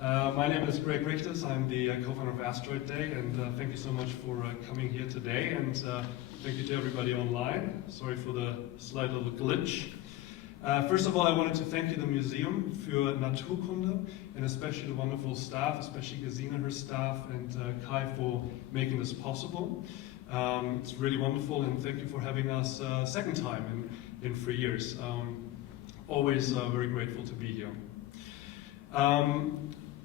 My name is Greg Richters. I'm the co-founder of Asteroid Day, and thank you so much for coming here today, and thank you to everybody online. Sorry for the slight little glitch. First of all, I wanted to thank you, the museum, für Naturkunde, and especially the wonderful staff, especially Gesine, her staff, and Kai for making this possible. It's really wonderful, and thank you for having us second time in 3 years. Always very grateful to be here.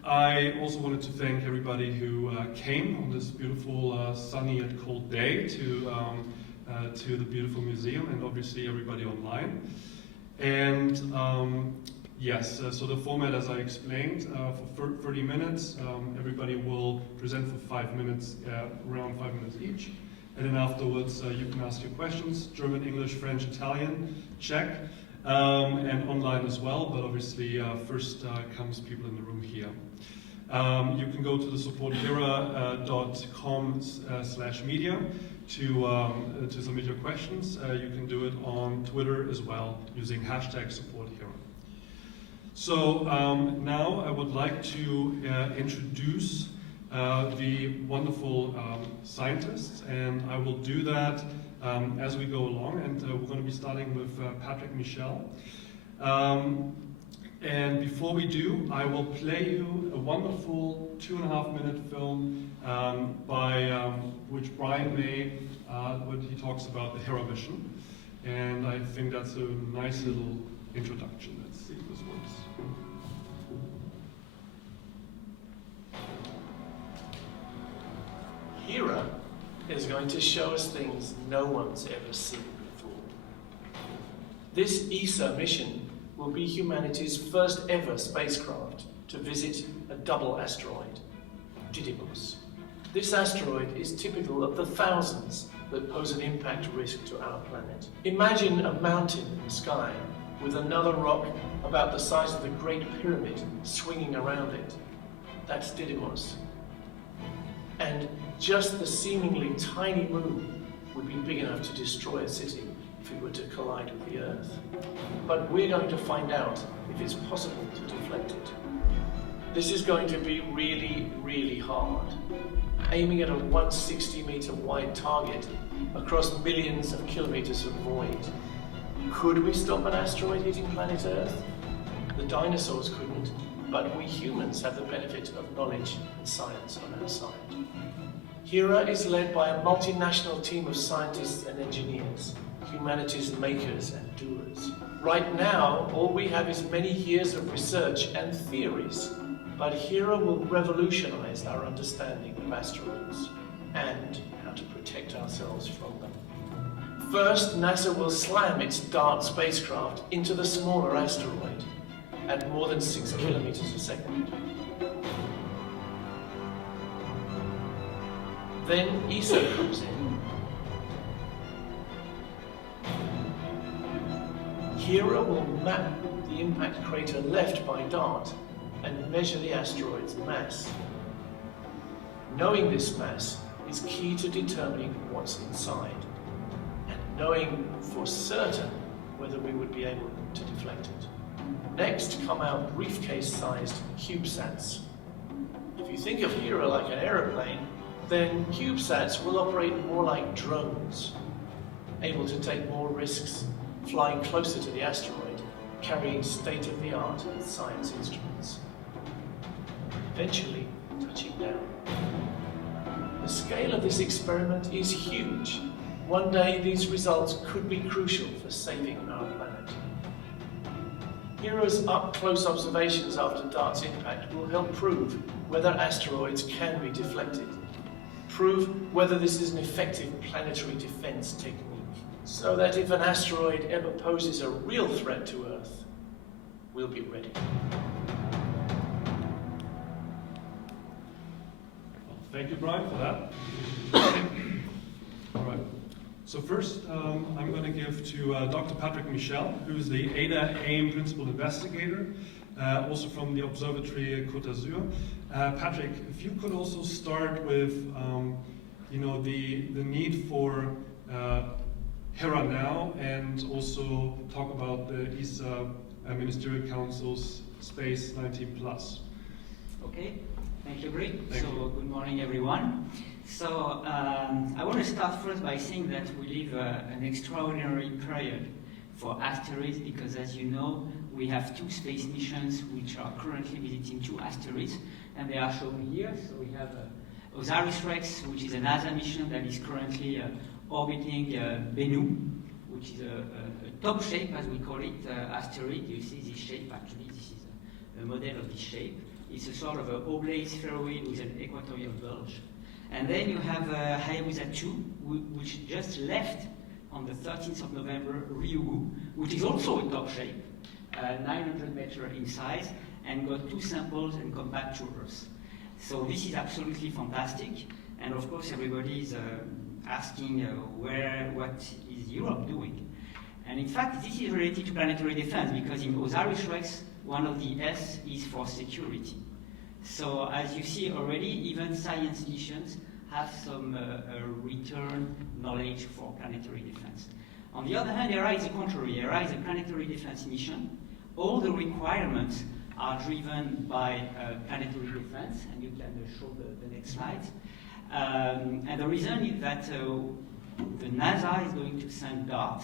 I also wanted to thank everybody who came on this beautiful sunny and cold day to the beautiful museum, and obviously everybody online. And yes, so the format, as I explained, for 30 minutes, everybody will present for 5 minutes, around 5 minutes each. And then afterwards, you can ask your questions, German, English, French, Italian, Czech, and online as well. But obviously, first comes people in the room here. You can go to the supporthera.com/media to submit your questions. You can do it on Twitter as well using #supporthera. So now I would like to introduce the wonderful scientists, and I will do that as we go along, and we're going to be starting with Patrick Michel. And before we do, I will play you a wonderful 2.5-minute film by which Brian made, when he talks about the Hera mission. And I think that's a nice little introduction. Let's see if this works. Hera is going to show us things no one's ever seen before. This ESA mission will be humanity's first ever spacecraft to visit a double asteroid, Didymos. This asteroid is typical of the thousands that pose an impact risk to our planet. Imagine a mountain in the sky with another rock about the size of the Great Pyramid swinging around it. That's Didymos. And just the seemingly tiny moon would be big enough to destroy a city if it were to collide with the Earth. But we're going to find out if it's possible to deflect it. This is going to be really, really hard. Aiming at a 160-meter wide target across millions of kilometers of void. Could we stop an asteroid hitting planet Earth? The dinosaurs couldn't, but we humans have the benefit of knowledge and science on our side. Hera is led by a multinational team of scientists and engineers, humanity's makers and doers. Right now, all we have is many years of research and theories, but Hera will revolutionize our understanding of asteroids and how to protect ourselves from them. First, NASA will slam its DART spacecraft into the smaller asteroid at more than 6 kilometers a second. Then ESA comes in. Hera will map the impact crater left by DART and measure the asteroid's mass. Knowing this mass is key to determining what's inside and knowing for certain whether we would be able to deflect it. Next come our briefcase-sized CubeSats. If you think of Hera like an aeroplane, then CubeSats will operate more like drones, able to take more risks, flying closer to the asteroid, carrying state-of-the-art science instruments. Eventually, touching down. The scale of this experiment is huge. One day, these results could be crucial for saving our planet. Hera's up-close observations after DART's impact will help prove whether asteroids can be deflected. Prove whether this is an effective planetary defense technique, so that if an asteroid ever poses a real threat to Earth, we'll be ready. Well, thank you, Brian, for that. All right. So first, I'm going to give to Dr. Patrick Michel, who's the ADA-AIM Principal Investigator, also from the Observatory Côte d'Azur. Patrick, if you could also start with, the need for Hera now, and also talk about the ESA Ministerial Council's Space 19+. Okay, thank you, Greg. Thank you. Good morning, everyone. So I want to start first by saying that we live an extraordinary period for asteroids because, as you know, we have 2 space missions which are currently visiting 2 asteroids, and they are shown here. So we have OSIRIS-REx, which is a NASA mission that is currently orbiting Bennu, which is a top shape, as we call it, asteroid. You see this shape, actually, this is a model of this shape. It's a sort of an oblate spheroid with an equatorial bulge. And then you have Hayabusa 2, which just left on the 13th of November, Ryugu, which is also a top shape, 900 meters in size, and got 2 samples and come back to Earth. So this is absolutely fantastic. And of course, everybody is asking what is Europe doing? And in fact, this is related to planetary defense because in OSIRIS-REx, one of the S is for security. So as you see already, even science missions have some return knowledge for planetary defense. On the other hand, Hera is the contrary. Hera is a planetary defense mission. All the requirements are driven by planetary defense, and you can show the next slide. And the reason is that the NASA is going to send DART,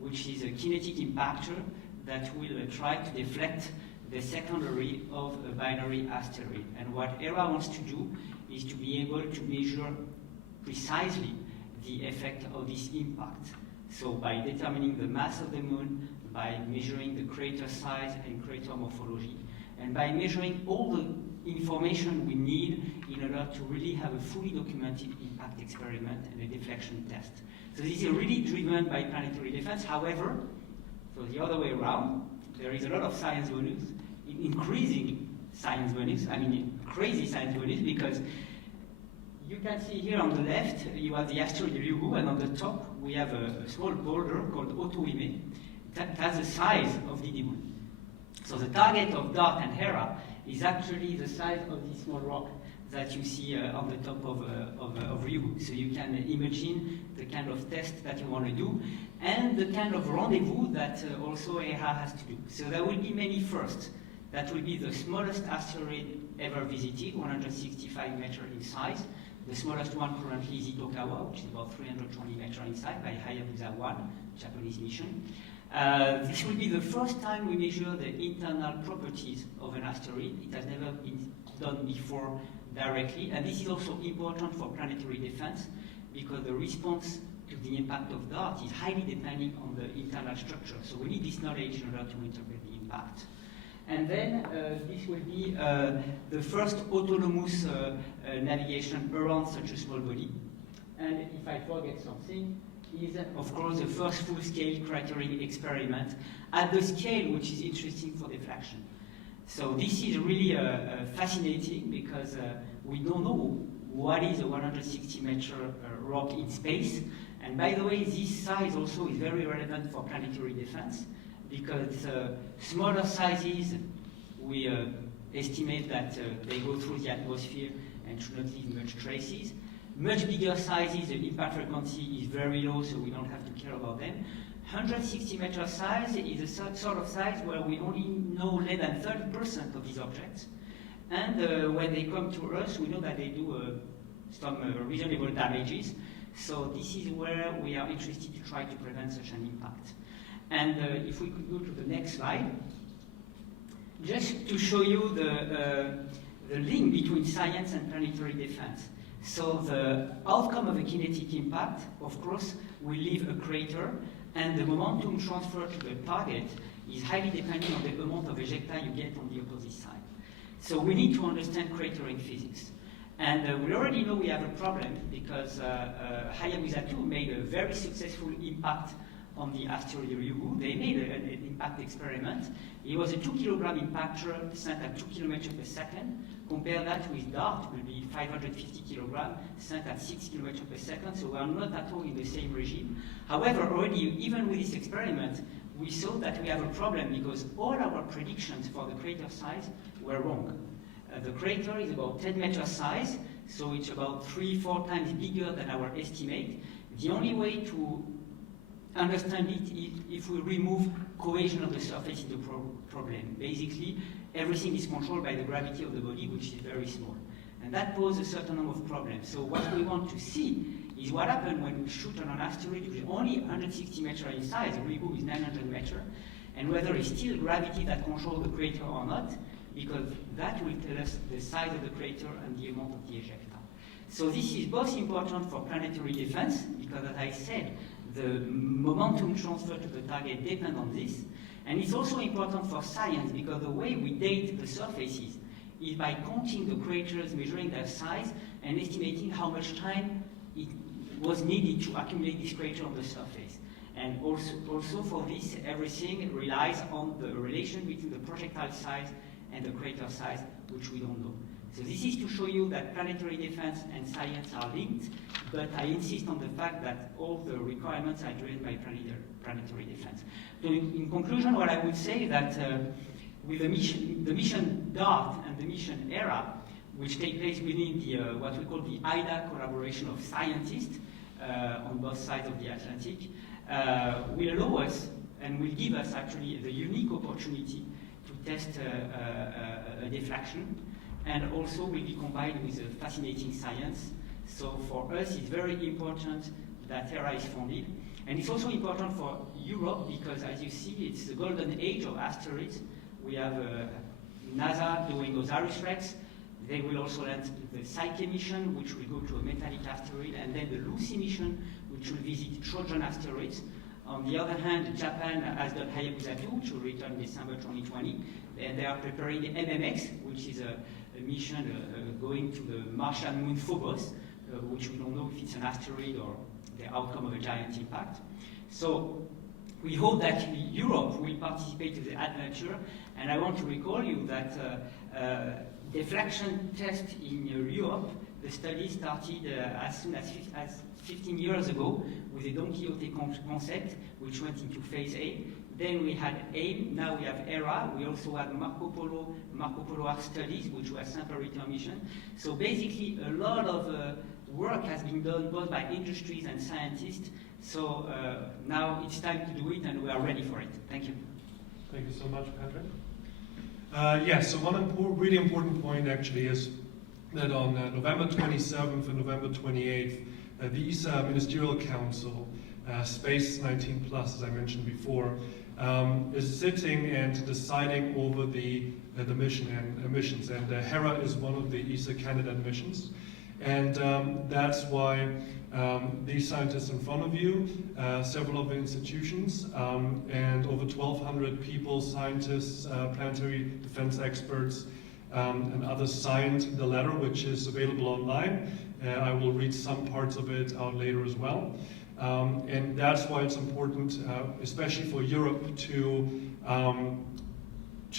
which is a kinetic impactor that will try to deflect the secondary of a binary asteroid. And what Hera wants to do is to be able to measure precisely the effect of this impact. So by determining the mass of the moon, by measuring the crater size and crater morphology, and by measuring all the information we need in order to really have a fully documented impact experiment and a deflection test. So this is really driven by planetary defense. However, so the other way around, there is a lot of science bonus, increasing science bonus, I mean crazy science bonus, because you can see here on the left, you have the asteroid Ryugu, and on the top we have a small boulder called Otohime that has the size of the moon. So the target of DART and Hera is actually the size of this small rock that you see on the top of Ryugu. So you can imagine the kind of test that you want to do and the kind of rendezvous that also Hera has to do. So there will be many firsts. That will be the smallest asteroid ever visited, 165 meters in size. The smallest one currently is Itokawa, which is about 320 meters in size, by Hayabusa 1, Japanese mission. This will be the first time we measure the internal properties of an asteroid. It has never been done before directly, and this is also important for planetary defense because the response to the impact of DART is highly depending on the internal structure. So we need this knowledge in order to interpret the impact. And then this will be the first autonomous navigation around such a small body. And if I forget something, is of course the first full-scale cratering experiment at the scale which is interesting for deflection. So this is really fascinating because we don't know what is a 160-meter rock in space. And by the way, this size also is very relevant for planetary defense because smaller sizes, we estimate that they go through the atmosphere and should not leave much traces. Much bigger sizes, the impact frequency is very low, so we don't have to care about them. 160-meter size is a sort of size where we only know less than 30% of these objects. And when they come to Earth, we know that they do some reasonable damages. So this is where we are interested to try to prevent such an impact. And if we could go to the next slide, just to show you the link between science and planetary defense. So the outcome of a kinetic impact, of course, will leave a crater, and the momentum transfer to the target is highly dependent on the amount of ejecta you get on the opposite side. So we need to understand cratering physics. And we already know we have a problem because Hayabusa 2 made a very successful impact on the asteroid Ryugu. They made an impact experiment. It was a 2-kilogram impactor sent at 2 kilometers per second. Compare that with DART, will be 550 kilograms sent at 6 kilometers per second, so we are not at all in the same regime. However, already, even with this experiment, we saw that we have a problem because all our predictions for the crater size were wrong. The crater is about 10 meters size, so it's about 3-4 times bigger than our estimate. The only way to understand it is if we remove cohesion of the surface in the problem. Basically, everything is controlled by the gravity of the body, which is very small. And that poses a certain number of problems. So what we want to see is what happens when we shoot on an asteroid which is only 160 meters in size, the reboom is 900 meters, and whether it's still gravity that controls the crater or not, because that will tell us the size of the crater and the amount of the ejecta. So this is both important for planetary defense, because as I said, the momentum transfer to the target depends on this, and it's also important for science, because the way we date the surfaces is by counting the craters, measuring their size, and estimating how much time it was needed to accumulate this crater on the surface. And also for this, everything relies on the relation between the projectile size and the crater size, which we don't know. So this is to show you that planetary defense and science are linked, but I insist on the fact that all the requirements are driven by planetary defense. So in conclusion, what I would say that with the mission DART and the mission Hera, which take place within the what we call the IDA collaboration of scientists on both sides of the Atlantic, will allow us and will give us actually the unique opportunity to test a deflection, and also will be combined with a fascinating science. So for us, it's very important that Hera is funded. And it's also important for Europe because, as you see, it's the golden age of asteroids. We have NASA doing OSIRIS-REx. They will also launch the Psyche mission, which will go to a metallic asteroid, and then the Lucy mission, which will visit Trojan asteroids. On the other hand, Japan has done Hayabusa 2, which will return in December 2020. And they are preparing the MMX, which is a mission going to the Martian moon Phobos, which we don't know if it's an asteroid or the outcome of a giant impact. So we hope that Europe will participate in the adventure, and I want to recall you that deflection test in Europe, the study started as soon as 15 years ago with the Don Quixote concept, which went into phase A. Then we had AIM, now we have Hera. We also had Marco Polo Arc studies, which were sample return mission. So basically, a lot of work has been done both by industries and scientists. So now it's time to do it, and we are ready for it. Thank you. Thank you so much, Patrick. Yes, so one really important point actually is that on November 27th and November 28th, the ESA Ministerial Council, Space 19+, as I mentioned before, is sitting and deciding over the mission and missions. And Hera is one of the ESA candidate missions. And that's why these scientists in front of you, several of the institutions, and over 1,200 people, scientists, planetary defense experts, and others signed the letter, which is available online. I will read some parts of it out later as well. And that's why it's important, especially for Europe, to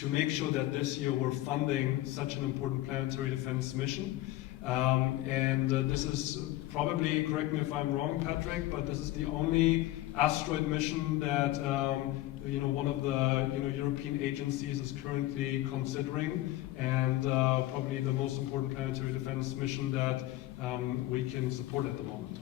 make sure that this year we're funding such an important planetary defense mission. This is probably, correct me if I'm wrong, Patrick, but this is the only asteroid mission that one of the European agencies is currently considering, and probably the most important planetary defense mission that we can support at the moment.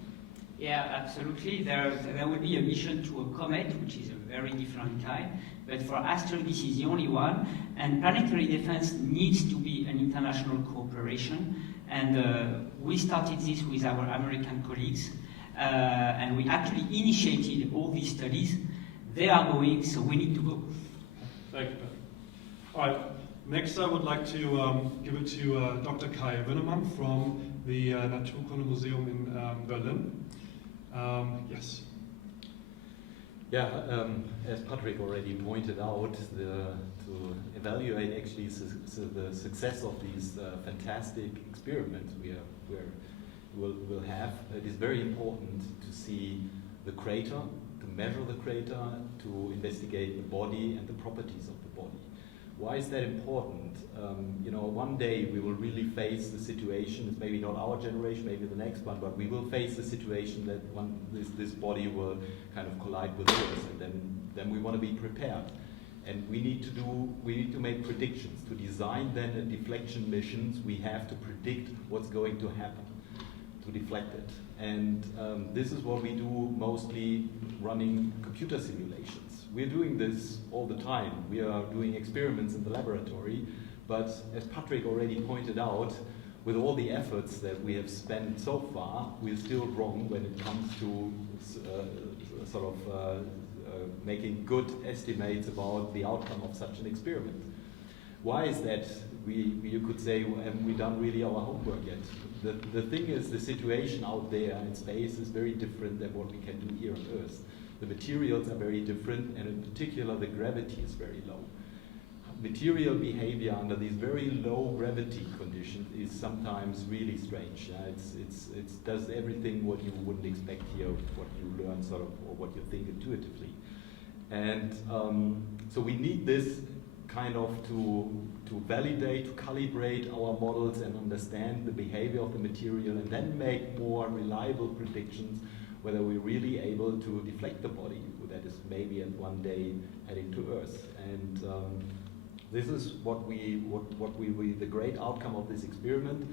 Yeah, absolutely. There will be a mission to a comet, which is a very different kind. But for asteroid, this is the only one. And planetary defense needs to be an international cooperation. And we started this with our American colleagues. And we actually initiated all these studies. They are going, so we need to go. Thank you, Patrick. All right. Next, I would like to give it to Dr. Kai Winnemann from the Naturkunde Museum in Berlin. Yes. Yeah, as Patrick already pointed out, to evaluate actually the success of these fantastic experiments we'll have, it is very important to see the crater, to measure the crater, to investigate the body and the properties of the body. Why is that important? One day we will really face the situation, it's maybe not our generation, maybe the next one, but we will face the situation that this body will kind of collide with ours, and then we want to be prepared. And we need to make predictions. To design then a deflection missions, we have to predict what's going to happen to deflect it. And this is what we do mostly running computer simulations. We're doing this all the time. We are doing experiments in the laboratory, But as Patrick already pointed out, with all the efforts that we have spent so far, we're still wrong when it comes to making good estimates about the outcome of such an experiment. Why is that? You could say, haven't we done really our homework yet? The thing is, the situation out there in space is very different than what we can do here on Earth. The materials are very different, and in particular, the gravity is very low. Material behavior under these very low gravity conditions is sometimes really strange. It does everything what you wouldn't expect here, what you learn or what you think intuitively. And so we need this kind of to validate, to calibrate our models and understand the behavior of the material, and then make more reliable predictions whether we're really able to deflect the body that is maybe at one day heading to Earth. And this is the great outcome of this experiment.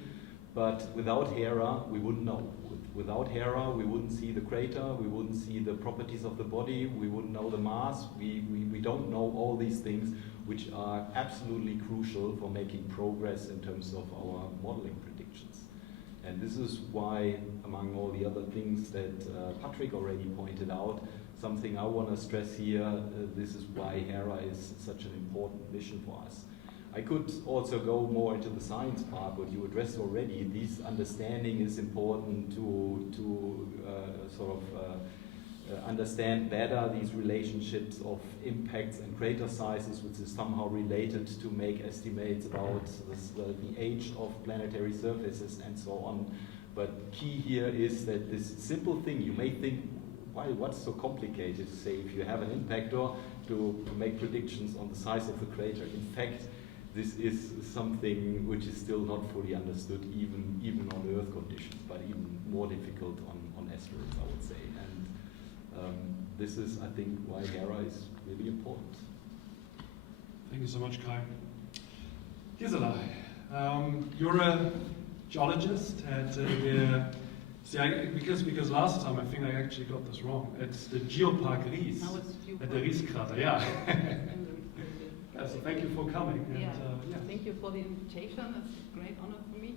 But without Hera, we wouldn't know. Without Hera, we wouldn't see the crater, we wouldn't see the properties of the body, we wouldn't know the mass, we don't know all these things which are absolutely crucial for making progress in terms of our modeling predictions. And this is why, among all the other things that Patrick already pointed out, something I want to stress here, this is why Hera is such an important mission for us. I could also go more into the science part, what you addressed already. This understanding is important to understand better these relationships of impacts and crater sizes, which is somehow related to make estimates about the age of planetary surfaces and so on. But key here is that this simple thing, you may think, what's so complicated to say if you have an impactor to make predictions on the size of the crater? In fact, this is something which is still not fully understood even on Earth conditions, but even more difficult on asteroids, I would say. And this is, I think, why Hera is really important. Thank you so much, Kai. Gisela, you're a geologist at because last time I think I actually got this wrong. It's the Geopark Ries. Now it's Geopark. At the Rieskrater, yeah. Yeah, so thank you for coming. And, yeah. Thank you for the invitation. It's a great honor for me.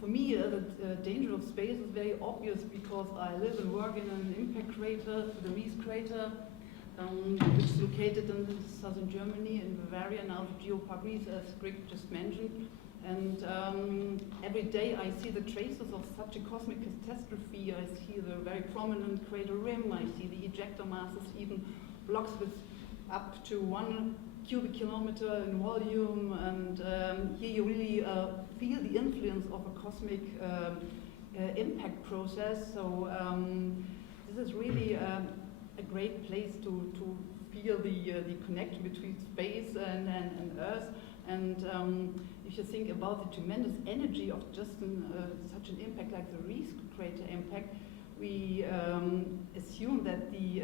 For me, the danger of space is very obvious because I live and work in an impact crater, the Ries crater, which is located in southern Germany, in Bavaria, now the Geopark Ries, as Greg just mentioned. And every day I see the traces of such a cosmic catastrophe. I see the very prominent crater rim. I see the ejector masses, even blocks with up to 1 cubic kilometer in volume. And here you really feel the influence of a cosmic impact process. So this is really a great place to feel the connection between space and Earth. And if you think about the tremendous energy of just such an impact like the Ries crater impact, we assume that the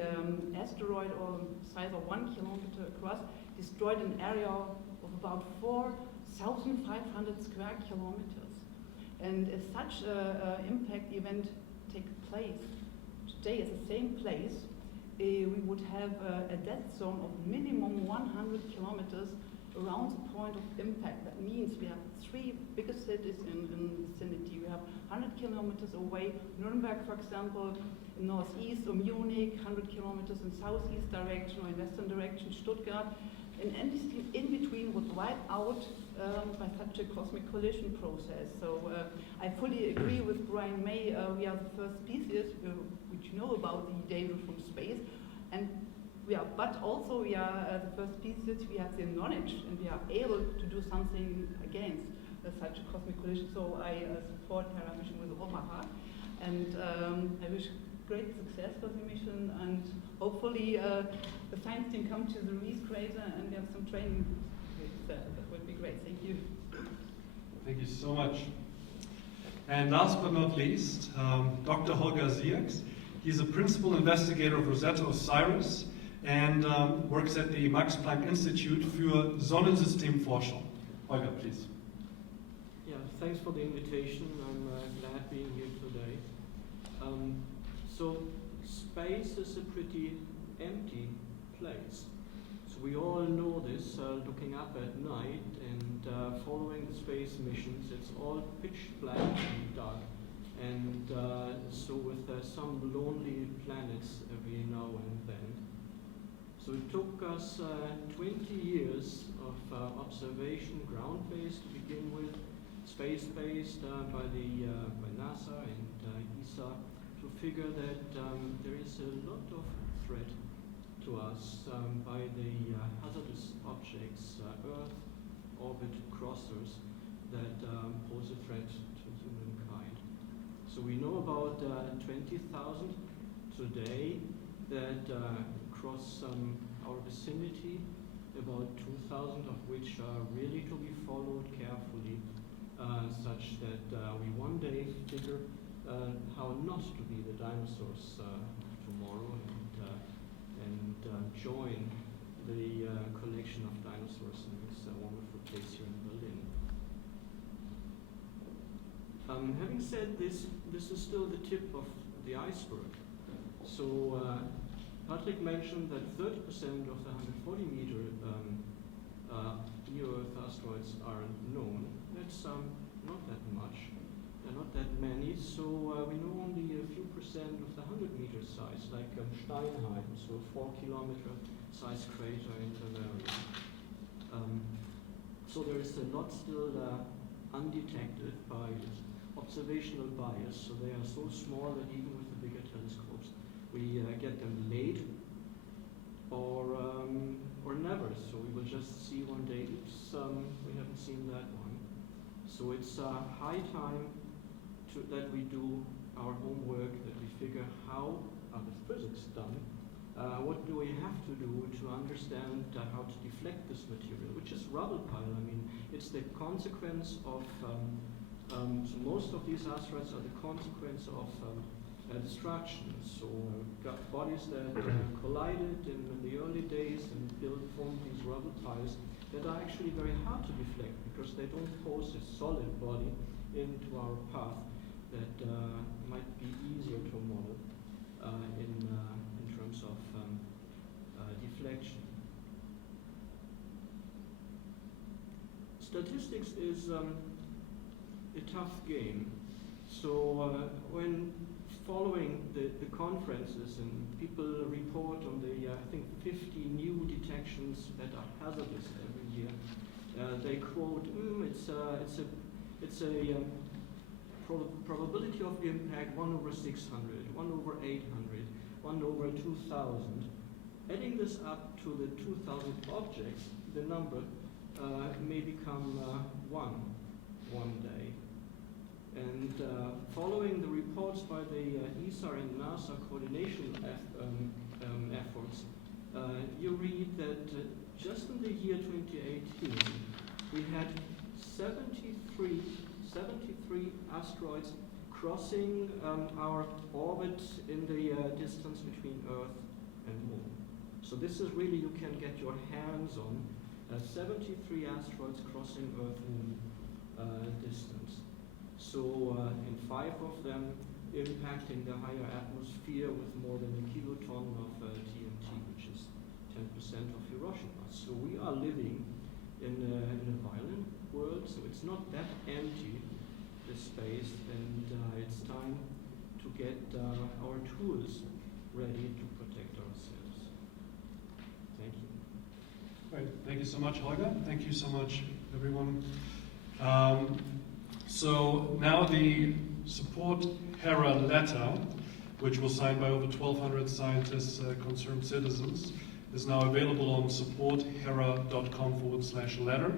asteroid, or size of 1 kilometer across, destroyed an area of about 4,500 square kilometers. And if such an impact event takes place today at the same place, we would have a death zone of minimum 100 kilometers around the point of impact. That means we have 3 biggest cities in the vicinity. We have 100 kilometers away, Nuremberg, for example, in northeast, or Munich, 100 kilometers in southeast direction, or in western direction, Stuttgart. And anything in between would wipe out by such a cosmic collision process. So I fully agree with Brian May. We are the first species which know about the danger from space. And but also we are the first species, we have the knowledge and we are able to do something against such a cosmic collision. So I support Hera mission with all my heart, and I wish great success for the mission, and hopefully the science team come to the Ries crater and we have some training. That would be great. Thank you. Thank you so much. And last but not least, Dr. Holger Sierks. He's a principal investigator of Rosetta Osiris and works at the Max Planck Institute für Sonnensystemforschung. Holger, please. Yeah, thanks for the invitation. I'm glad being here today. So space is a pretty empty place. So we all know this, looking up at night and following the space missions, it's all pitch black and dark. And so with some lonely planets every now and then. So it took us 20 years of observation, ground-based to begin with, space-based by NASA and ESA, to figure that there is a lot of threat to us by the hazardous objects, Earth orbit crossers, that pose a threat to humankind. So we know about 20,000 today that cross our vicinity, about 2,000 of which are really to be followed carefully, such that we one day figure how not to be the dinosaurs tomorrow and join the collection of dinosaurs in this wonderful place here in Berlin. Having said this, this is still the tip of the iceberg. So Patrick mentioned that 30% of the 140-meter near-Earth asteroids are known. That's not that much. There are not that many. So we know only a few percent of the 100-meter size, like Steinheim, so a 4-kilometer size crater in Bavaria. So there is a lot still undetected by observational bias. So they are so small that even with the bigger telescopes, we get them late or never. So we will just see one day, oops, we haven't seen that one. So it's high time that we do our homework, that we figure how are the physics done, what do we have to do to understand how to deflect this material, which is rubble pile. I mean, it's the consequence of, so most of these asteroids are the consequence of destruction. So bodies that collided in the early days and formed these rubble piles that are actually very hard to deflect because they don't pose a solid body into our path that might be easier to model in terms of deflection. Statistics is a tough game. So when following the conferences and people report on the, I think, 50 new detections that are hazardous every year, they quote, it's a probability of impact 1/600, 1/800, 1/2000. Adding this up to the 2,000 objects, the number may become one day. And following the reports by the ESA and NASA coordination efforts, you read that just in the year 2018, we had 73 asteroids crossing our orbit in the distance between Earth and Moon. So this is really, you can get your hands on 73 asteroids crossing Earth-Moon distance. So in 5 of them impacting the higher atmosphere with more than a kiloton of TNT, which is 10% of Hiroshima. So we are living in a violent world, so it's not that empty, this space, and it's time to get our tools ready to protect ourselves. Thank you. Great. Thank you so much, Holger. Thank you so much, everyone. So now the Support Hera letter, which was signed by over 1,200 scientists, concerned citizens, is now available on supporthera.com/letter.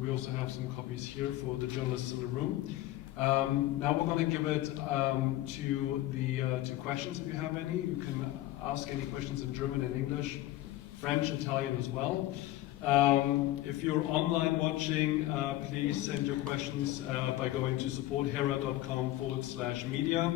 We also have some copies here for the journalists in the room. Now we're going to give it to questions if you have any. You can ask any questions in German and English, French, Italian as well. If you're online watching, please send your questions by going to supporthera.com/media.